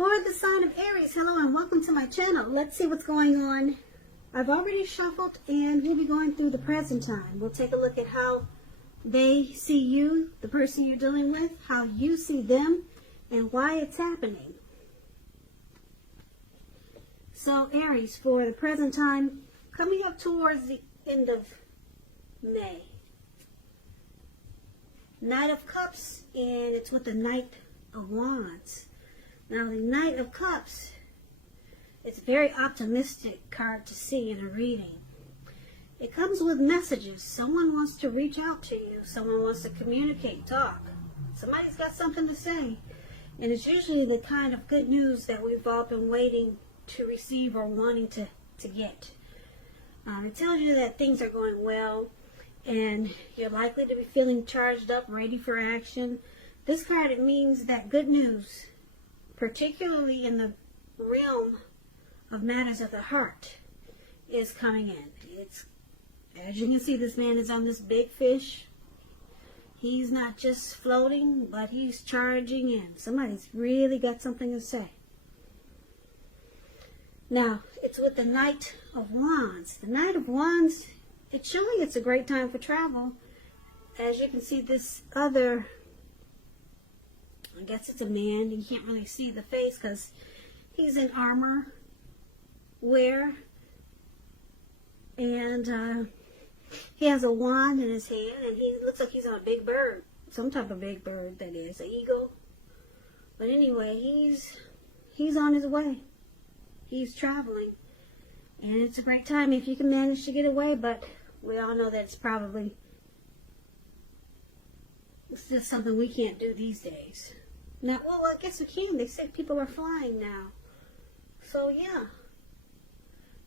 For the sign of Aries, hello and welcome to my channel. Let's see what's going on. I've already shuffled and we'll be going through the present time. We'll take a look at how they see you, the person you're dealing with, how you see them, and why it's happening. So Aries, for the present time, coming up towards the end of May. Knight of Cups, and it's with the Knight of Wands. Now the Knight of Cups, it's a very optimistic card to see in a reading. It comes with messages. Someone wants to reach out to you. Someone wants to communicate, talk. Somebody's got something to say. And it's usually the kind of good news that we've all been waiting to receive or wanting to get. It tells you that things are going well and you're likely to be feeling charged up, ready for action. This card, it means that good news, particularly in the realm of matters of the heart, is coming in. It's, as you can see, this man is on this big fish. He's not just floating, but he's charging in. Somebody's really got something to say. Now, it's with the Knight of Wands. The Knight of Wands, it's showing it's a great time for travel. As you can see, this other, I guess it's a man. You can't really see the face because he's in armor wear. And he has a wand in his hand, and he looks like he's on a big bird. Some type of big bird, that is. An eagle. But anyway, he's on his way. He's traveling. And it's a great time if you can manage to get away, but we all know that it's just something we can't do these days. Now, well, I guess we can. They say people are flying now. So, yeah.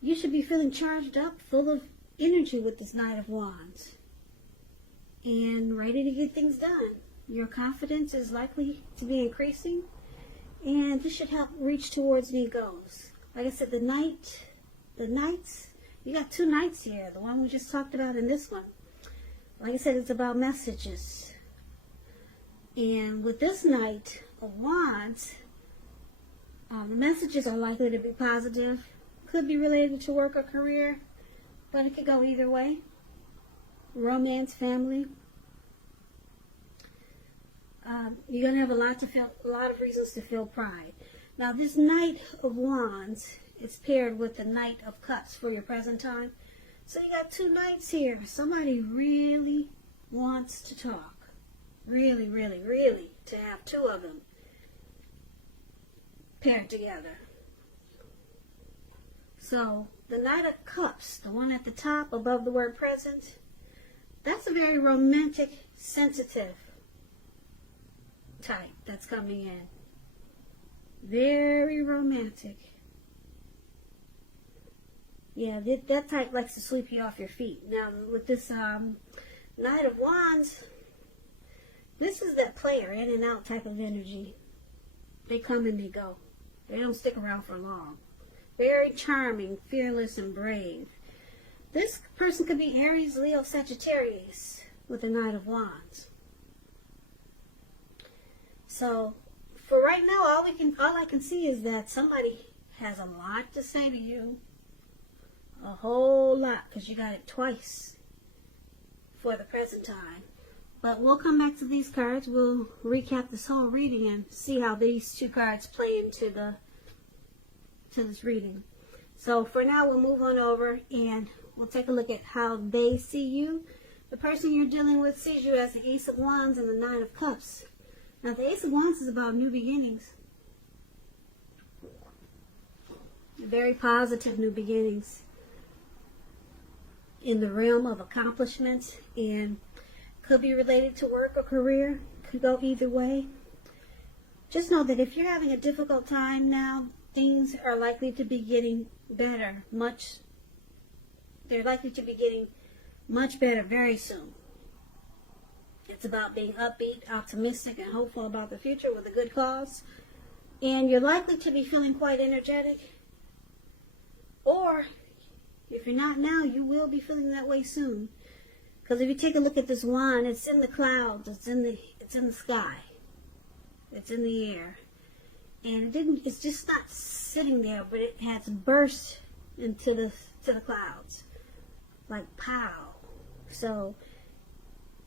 You should be feeling charged up, full of energy with this Knight of Wands. And ready to get things done. Your confidence is likely to be increasing. And this should help reach towards new goals. Like I said, the Knights, you got two Knights here. The one we just talked about and this one. Like I said, it's about messages. And with this Knight of Wands, the messages are likely to be positive. Could be related to work or career, but it could go either way. Romance, family. You're going to have a lot of reasons to feel pride. Now, this Knight of Wands is paired with the Knight of Cups for your present time. So you got two Knights here. Somebody really wants to talk. Really, really, really, to have two of them paired together. So, the Knight of Cups, the one at the top above the word present, that's a very romantic, sensitive type that's coming in. Very romantic. Yeah, that type likes to sweep you off your feet. Now, with this Knight of Wands, this is that player, in and out type of energy. They come and they go. They don't stick around for long. Very charming, fearless, and brave. This person could be Aries, Leo, Sagittarius with the Knight of Wands. So, for right now, all I can see is that somebody has a lot to say to you. A whole lot, because you got it twice for the present time. But we'll come back to these cards. We'll recap this whole reading and see how these two cards play into this reading. So for now, we'll move on over and we'll take a look at how they see you. The person you're dealing with sees you as the Ace of Wands and the Nine of Cups. Now, the Ace of Wands is about new beginnings. Very positive new beginnings in the realm of accomplishments, and could be related to work or career. Could go either way. Just know that if you're having a difficult time now, things are likely to be getting better. They're likely to be getting much better very soon. It's about being upbeat, optimistic, and hopeful about the future with a good cause. And you're likely to be feeling quite energetic. Or, if you're not now, you will be feeling that way soon. Because if you take a look at this wand, it's in the clouds, it's in the sky, it's in the air. And it's just not sitting there, but it has burst into the clouds. Like pow. So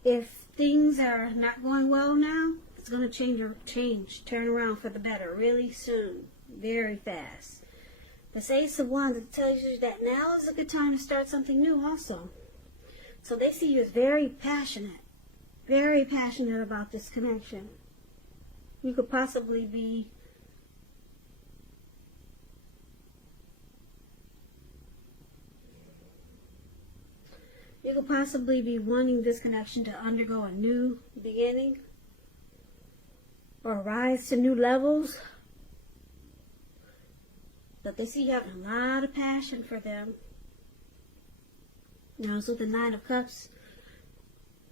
if things are not going well now, it's going to turn around for the better really soon, very fast. This Ace of Wands, it tells you that now is a good time to start something new also. So they see you as very passionate about this connection. You could possibly be wanting this connection to undergo a new beginning or rise to new levels. But they see you having a lot of passion for them. Now, so the Nine of Cups.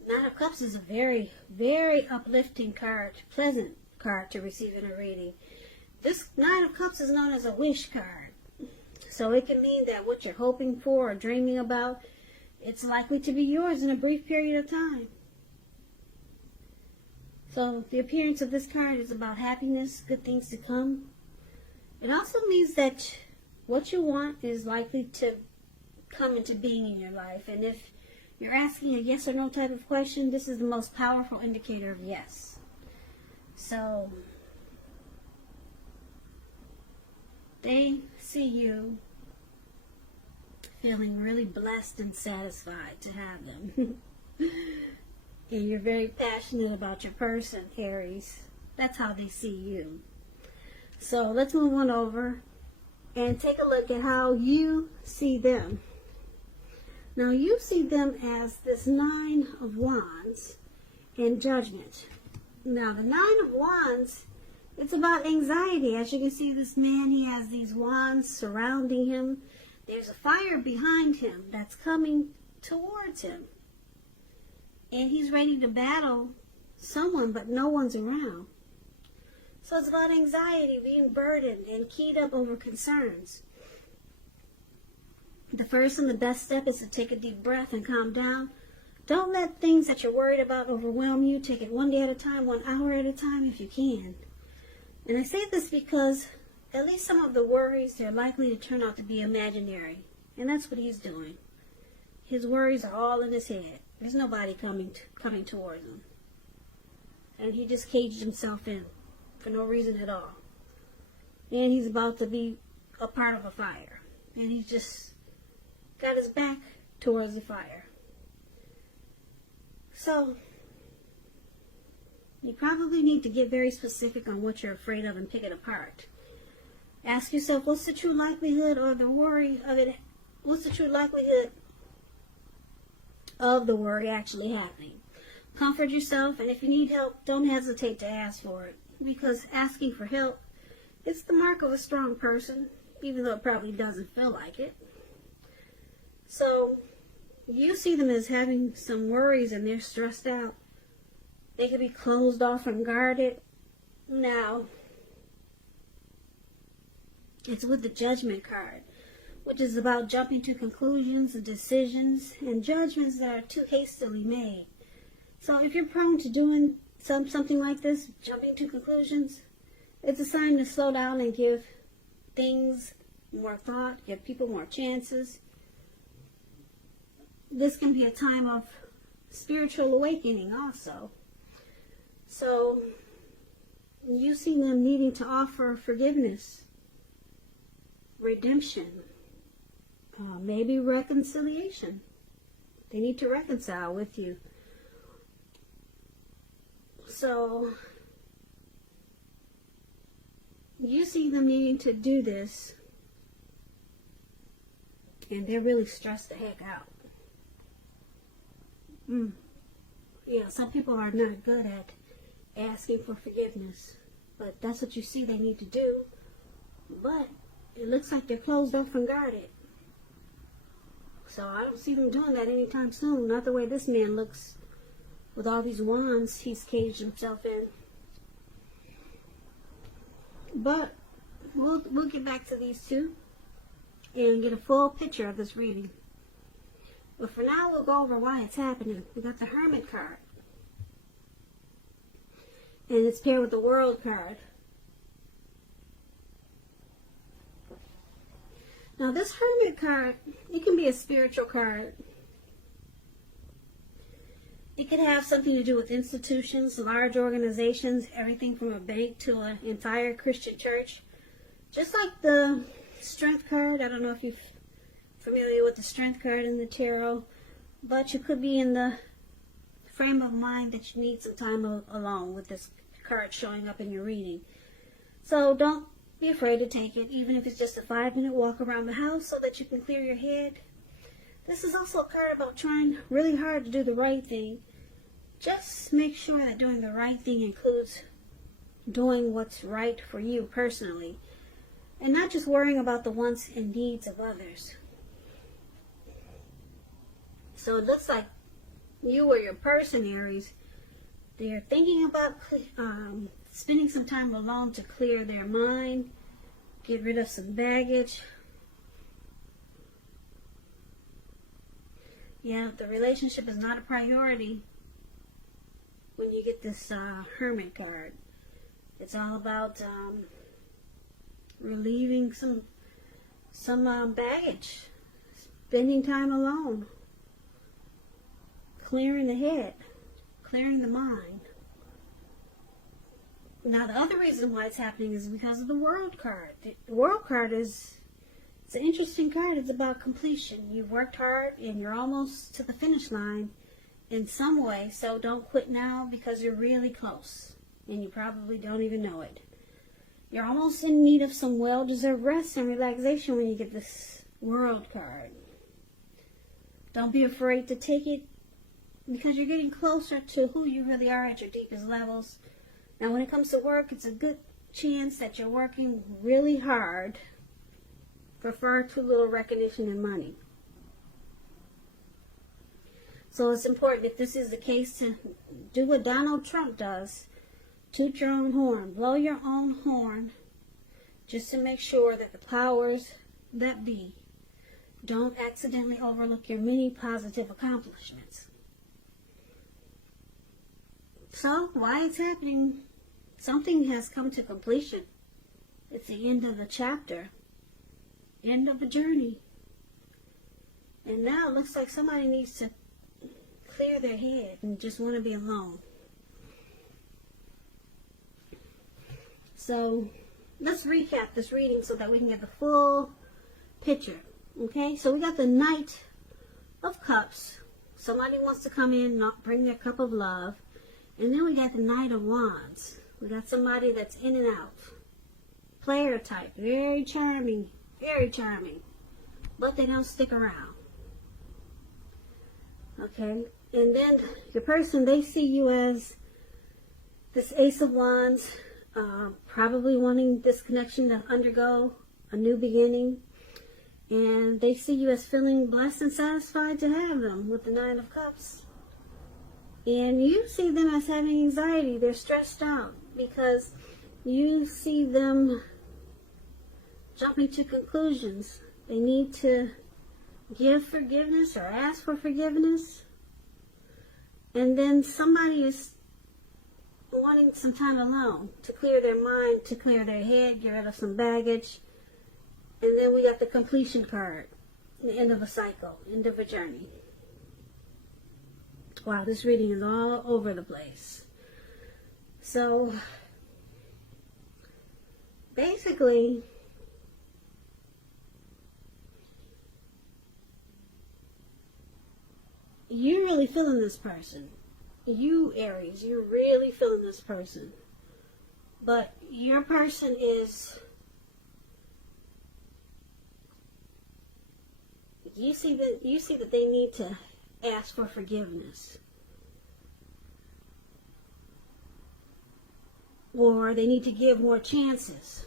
Nine of Cups is a very, very uplifting card, pleasant card to receive in a reading. This Nine of Cups is known as a wish card. So it can mean that what you're hoping for or dreaming about, it's likely to be yours in a brief period of time. So the appearance of this card is about happiness, good things to come. It also means that what you want is likely to come into being in your life. And if you're asking a yes or no type of question, this is the most powerful indicator of yes. So they see you feeling really blessed and satisfied to have them. And you're very passionate about your person, Aries. That's how they see you. So let's move on over and take a look at how you see them. Now you see them as this Nine of Wands in Judgment. Now the Nine of Wands, it's about anxiety. As you can see, this man, he has these wands surrounding him. There's a fire behind him that's coming towards him. And he's ready to battle someone, but no one's around. So it's about anxiety, being burdened and keyed up over concerns. The first and the best step is to take a deep breath and calm down. Don't let things that you're worried about overwhelm you. Take it one day at a time, 1 hour at a time if you can. And I say this because at least some of the worries, they're likely to turn out to be imaginary. And that's what he's doing. His worries are all in his head. There's nobody coming towards him. And he just caged himself in for no reason at all. And he's about to be a part of a fire. And he's just got his back towards the fire. So, you probably need to get very specific on what you're afraid of and pick it apart. Ask yourself, what's the true likelihood or the worry of it? What's the true likelihood of the worry actually happening? Comfort yourself, and if you need help, don't hesitate to ask for it. Because asking for help, it's the mark of a strong person, even though it probably doesn't feel like it. So, you see them as having some worries and they're stressed out. They could be closed off and guarded. Now, it's with the Judgment card, which is about jumping to conclusions and decisions and judgments that are too hastily made. So if you're prone to doing something like this, jumping to conclusions, it's a sign to slow down and give things more thought, give people more chances. This can be a time of spiritual awakening also. So you see them needing to offer forgiveness, redemption, maybe reconciliation. They need to reconcile with you. So you see them needing to do this, and they're really stressed the heck out. Yeah, some people are not good at asking for forgiveness, but that's what you see they need to do. But it looks like they're closed off and guarded. So I don't see them doing that anytime soon. Not the way this man looks with all these wands he's caged himself in. But we'll get back to these two and get a full picture of this reading. But for now, we'll go over why it's happening. We got the Hermit card. And it's paired with the World card. Now this Hermit card, it can be a spiritual card. It could have something to do with institutions, large organizations, everything from a bank to an entire Christian church. Just like the Strength card. I don't know if you're familiar with the Strength card in the tarot, but you could be in the frame of mind that you need some time alone with this card showing up in your reading. So don't be afraid to take it, even if it's just a 5-minute walk around the house so that you can clear your head. This is also a card about trying really hard to do the right thing. Just make sure that doing the right thing includes doing what's right for you personally, and not just worrying about the wants and needs of others. So it looks like you or your person, Aries, they're thinking about spending some time alone to clear their mind, get rid of some baggage. Yeah, the relationship is not a priority when you get this Hermit card. It's all about relieving some baggage, spending time alone, clearing the head, clearing the mind. Now, the other reason why it's happening is because of the World card. The World card it's an interesting card. It's about completion. You've worked hard and you're almost to the finish line in some way, so don't quit now because you're really close and you probably don't even know it. You're almost in need of some well-deserved rest and relaxation when you get this World card. Don't be afraid to take it because you're getting closer to who you really are at your deepest levels. Now, when it comes to work, it's a good chance that you're working really hard for far too little recognition and money. So it's important, if this is the case, to do what Donald Trump does. Toot your own horn. Blow your own horn, just to make sure that the powers that be don't accidentally overlook your many positive accomplishments. So, why it's happening? Something has come to completion. It's the end of the chapter, end of the journey. And now it looks like somebody needs to clear their head and just want to be alone. So, let's recap this reading so that we can get the full picture. Okay, so we got the Knight of Cups. Somebody wants to come in, not bring their cup of love. And then we got the Knight of Wands. We got somebody that's in and out. Player type. Very charming. Very charming. But they don't stick around. Okay. And then your person, they see you as this Ace of Wands. Probably wanting this connection to undergo a new beginning. And they see you as feeling blessed and satisfied to have them with the Nine of Cups. And you see them as having anxiety. They're stressed out because you see them jumping to conclusions. They need to give forgiveness or ask for forgiveness. And then somebody is wanting some time alone to clear their mind, to clear their head, get rid of some baggage. And then we got the completion card, the end of a cycle, end of a journey. Wow, this reading is all over the place. So, basically, you're really feeling this person. You, Aries, you're really feeling this person. But your person is, you see that they need to ask for forgiveness, or they need to give more chances,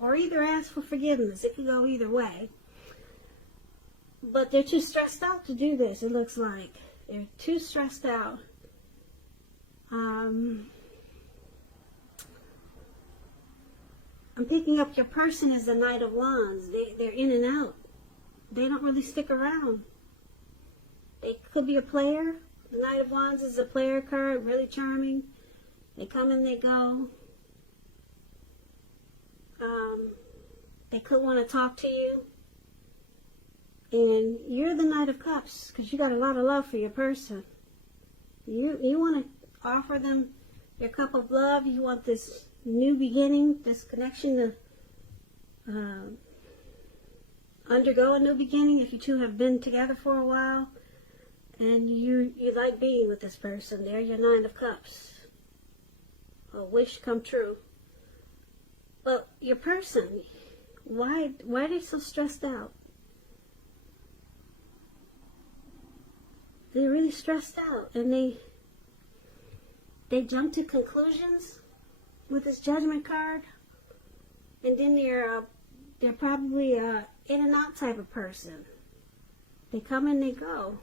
or either ask for forgiveness. It could go either way, but they're too stressed out to do this. It looks like they're too stressed out. I'm picking up your person as the Knight of Wands. They're in and out. They don't really stick around. They could be a player. The Knight of Wands is a player card, really charming. They come and they go. They could want to talk to you. And you're the Knight of Cups because you got a lot of love for your person. You want to offer them your cup of love. You want this new beginning, this connection to undergo a new beginning if you two have been together for a while. And you like being with this person. They're your Nine of Cups. A wish come true. But your person, why are they so stressed out? They're really stressed out, and they jump to conclusions with this Judgment card, and then they're probably a in and out type of person. They come and they go.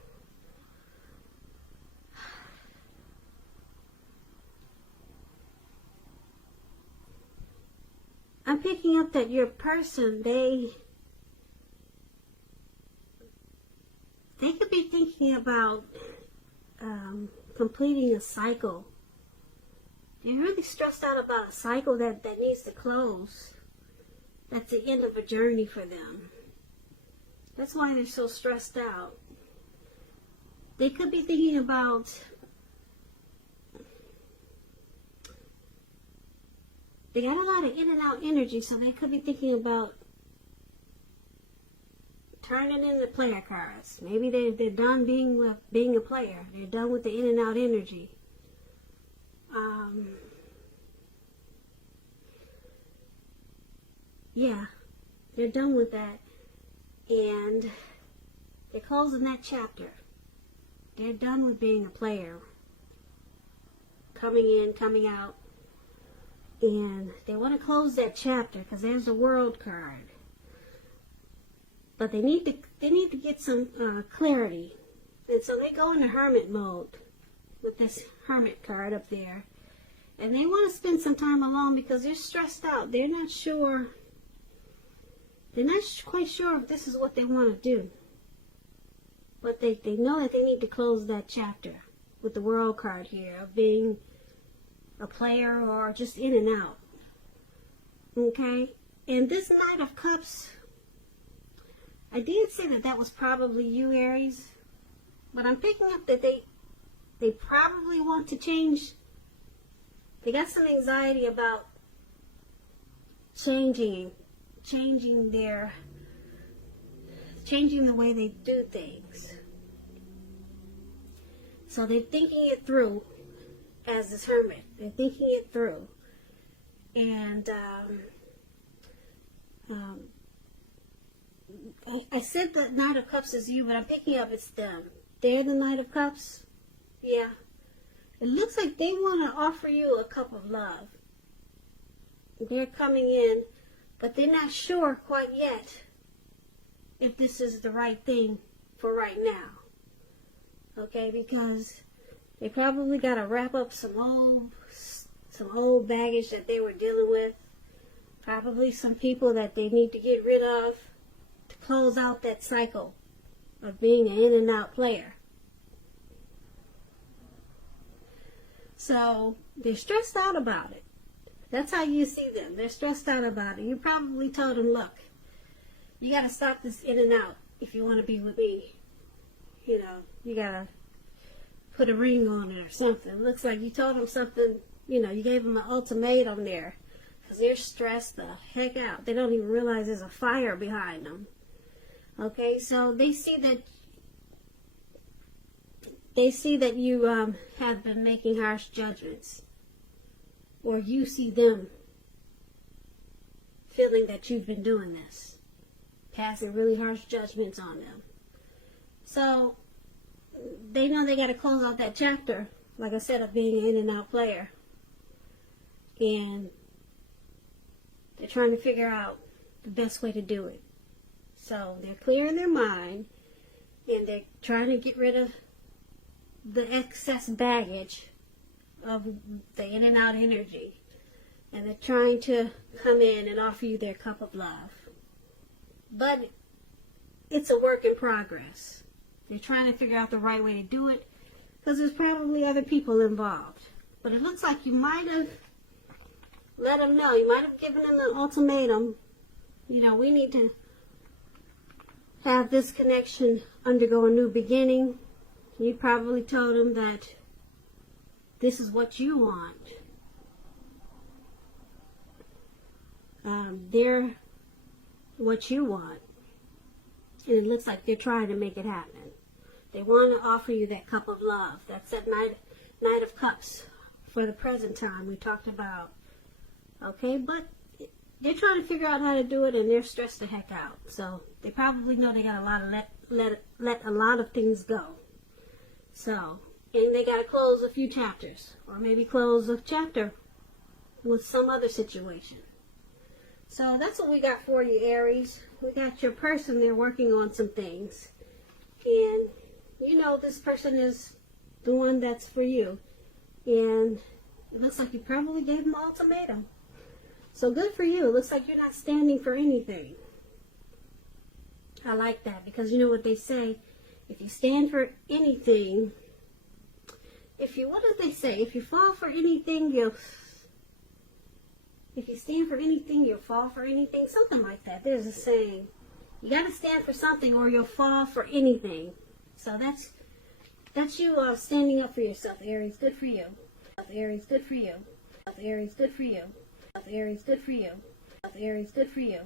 I'm picking up that your person, they could be thinking about completing a cycle. They're really stressed out about a cycle that needs to close. That's the end of a journey for them. That's why they're so stressed out. They could be thinking about they got a lot of in and out energy, so they could be thinking about turning into player cards. Maybe they're done being a player. They're done with the in and out energy. Yeah, they're done with that, and they're closing that chapter. They're done with being a player, coming in, coming out, and they want to close that chapter because there's the World card. But they need to get some clarity, and so they go into Hermit mode with this Hermit card up there, and they want to spend some time alone because they're stressed out. They're not sure. They're not quite sure if this is what they want to do, but they know that they need to close that chapter with the World card here of being a player or just in and out. Okay, and this Knight of Cups, I did say that was probably you, Aries, but I'm picking up that they probably want to change. They got some anxiety about changing the way they do things. So they're thinking it through as this Hermit. They're thinking it through. And I said the Knight of Cups is you, but I'm picking up it's them. They're the Knight of Cups. Yeah. It looks like they want to offer you a cup of love. They're coming in, but they're not sure quite yet if this is the right thing for right now. Okay, because they probably got to wrap up some old baggage that they were dealing with. Probably some people that they need to get rid of to close out that cycle of being an in and out player. So they're stressed out about it. That's how you see them. They're stressed out about it. You probably told them, look, you got to stop this in and out if you want to be with me. You know, you got to put a ring on it or something. It looks like you told them something, you know, you gave them an ultimatum there. Because they're stressed the heck out. They don't even realize there's a fire behind them. Okay, so they see that you have been making harsh judgments. Or you see them feeling that you've been doing this. Passing really harsh judgments on them. So they know they got to close out that chapter, like I said, of being an in and out player. And they're trying to figure out the best way to do it. So they're clearing their mind, and they're trying to get rid of the excess baggage of the in and out energy. And they're trying to come in and offer you their cup of love. But it's a work in progress. They're trying to figure out the right way to do it because there's probably other people involved. But it looks like you might have let them know. You might have given them an ultimatum. You know, we need to have this connection undergo a new beginning. You probably told them that this is what you want. They're what you want. And it looks like they're trying to make it happen. They want to offer you that cup of love. That's that Knight of Cups for the present time we talked about. Okay, but they're trying to figure out how to do it, and they're stressed the heck out. So they probably know they got a lot of let a lot of things go. So, and they got to close a few chapters, or maybe close a chapter with some other situation. So that's what we got for you, Aries. We got your person there working on some things. And you know this person is the one that's for you. And it looks like you probably gave them an ultimatum. So good for you. It looks like you're not standing for anything. I like that, because you know what they say, if you stand for anything, what do they say? If you fall for anything, if you stand for anything, you'll fall for anything. Something like that. There's a saying. You got to stand for something or you'll fall for anything. So that's you standing up for yourself, Aries. Good for you. Aries, good for you. Aries, good for you. Aries, good for you. Aries, good for you.